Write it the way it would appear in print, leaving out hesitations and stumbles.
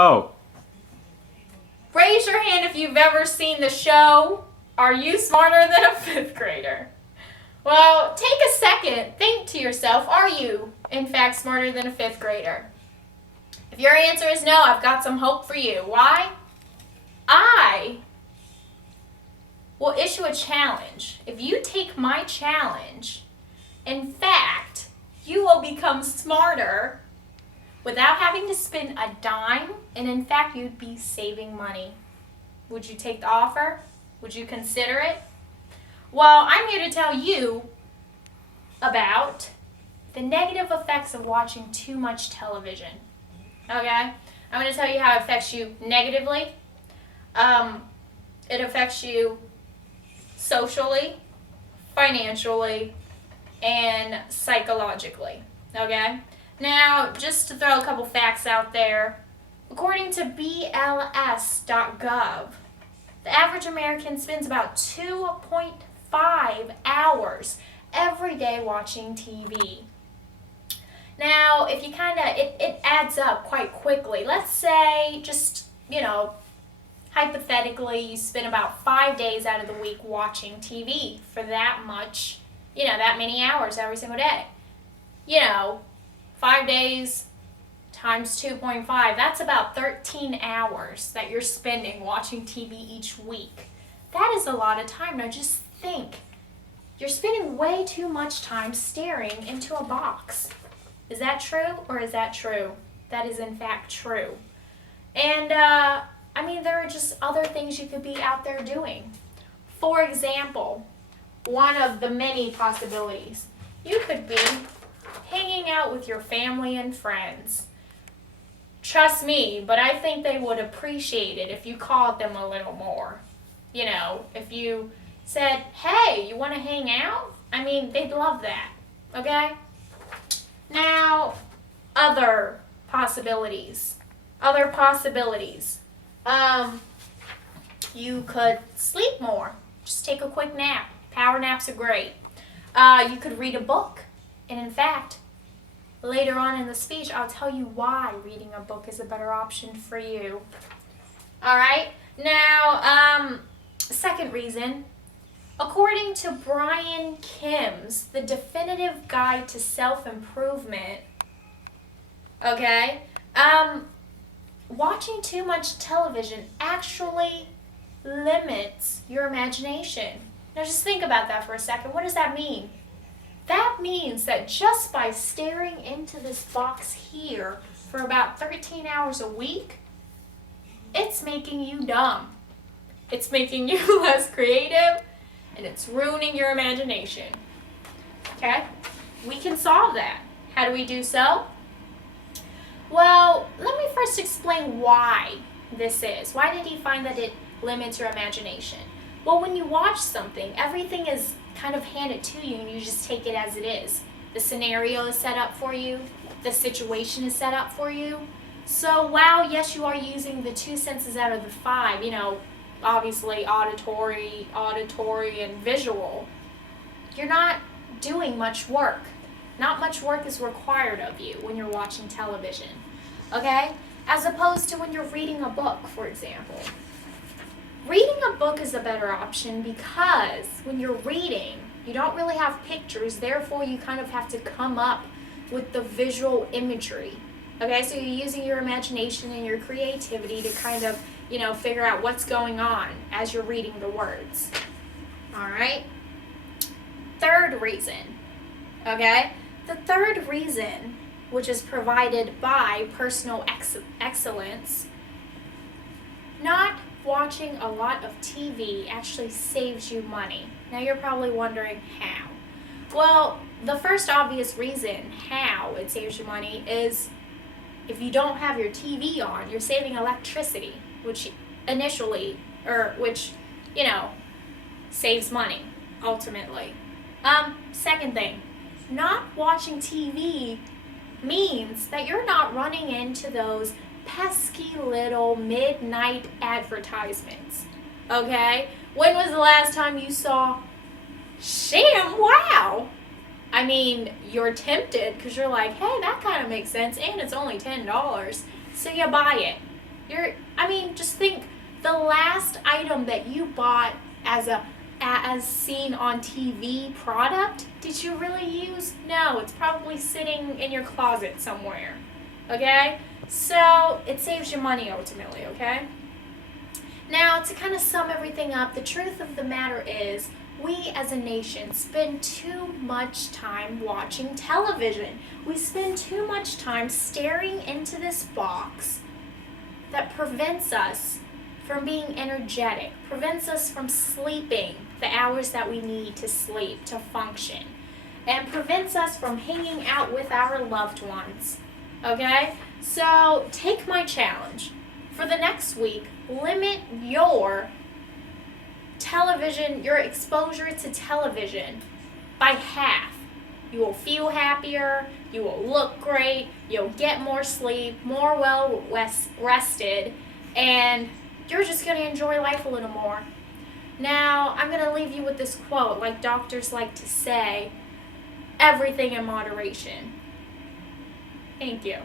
Oh, Raise your hand if you've ever seen the show, Are You Smarter Than a Fifth Grader? Well, take a second, think to yourself, are you, in fact, smarter than a fifth grader? If your answer is no, I've got some hope for you. Why? I will issue a challenge. If you take my challenge, in fact, you will become smarter without having to spend a dime, and in fact, you'd be saving money. Would you take the offer? Would you consider it? Well, I'm here to tell you about the negative effects of watching too much television. Okay? I'm going to tell you how it affects you negatively. It affects you socially, financially, and psychologically. Okay? Now, just to throw a couple facts out there, according to BLS.gov, the average American spends about 2.5 hours every day watching TV. Now, if you it adds up quite quickly. Let's say, just, hypothetically, you spend about 5 days out of the week watching TV for that much, that many hours every single day. 5 days times 2.5, that's about 13 hours that you're spending watching TV each week. That is a lot of time. Now just think, you're spending way too much time staring into a box. Is that true or is that true? That is in fact true. And there are just other things you could be out there doing. For example, one of the many possibilities, you could be hanging out with your family and friends. Trust me, but I think they would appreciate it if you called them a little more. If you said, hey, you want to hang out? They'd love that, okay? Now, other possibilities. You could sleep more. Just take a quick nap. Power naps are great. You could read a book. And in fact, later on in the speech, I'll tell you why reading a book is a better option for you. All right? Now, second reason, according to Brian Kim's The Definitive Guide to Self-Improvement, okay, watching too much television actually limits your imagination. Now just think about that for a second. What does that mean? That means that just by staring into this box here for about 13 hours a week, it's making you dumb. It's making you less creative, and it's ruining your imagination. Okay? We can solve that. How do we do so? Well, let me first explain why this is. Why did he find that it limits your imagination? Well, when you watch something, everything is kind of handed to you and you just take it as it is. The scenario is set up for you. The situation is set up for you. So while, yes, you are using the 2 senses out of the 5, obviously auditory and visual, you're not doing much work. Not much work is required of you when you're watching television, okay? As opposed to when you're reading a book, for example. Reading a book is a better option because when you're reading, you don't really have pictures, therefore you kind of have to come up with the visual imagery. Okay, so you're using your imagination and your creativity to kind of, figure out what's going on as you're reading the words. All right? Third reason, okay? The third reason, which is provided by personal excellence, not watching a lot of TV actually saves you money. Now you're probably wondering how. Well, the first obvious reason how it saves you money is if you don't have your TV on, you're saving electricity, which saves money, ultimately. Second thing, not watching TV means that you're not running into those pesky little midnight advertisements, okay? When was the last time you saw Sham Wow? You're tempted because you're like, hey, that kind of makes sense, and it's only $10, so you buy it. Just think the last item that you bought as seen on TV product, did you really use? No, it's probably sitting in your closet somewhere. Okay? So it saves you money ultimately, okay? Now, to kind of sum everything up, the truth of the matter is we as a nation spend too much time watching television. We spend too much time staring into this box that prevents us from being energetic, prevents us from sleeping the hours that we need to sleep, to function, and prevents us from hanging out with our loved ones. Okay? So take my challenge. For the next week, limit your television, your exposure to television by half. You will feel happier, you will look great, you'll get more sleep, more well rested, and you're just going to enjoy life a little more. Now, I'm going to leave you with this quote, like doctors like to say, everything in moderation. Thank you.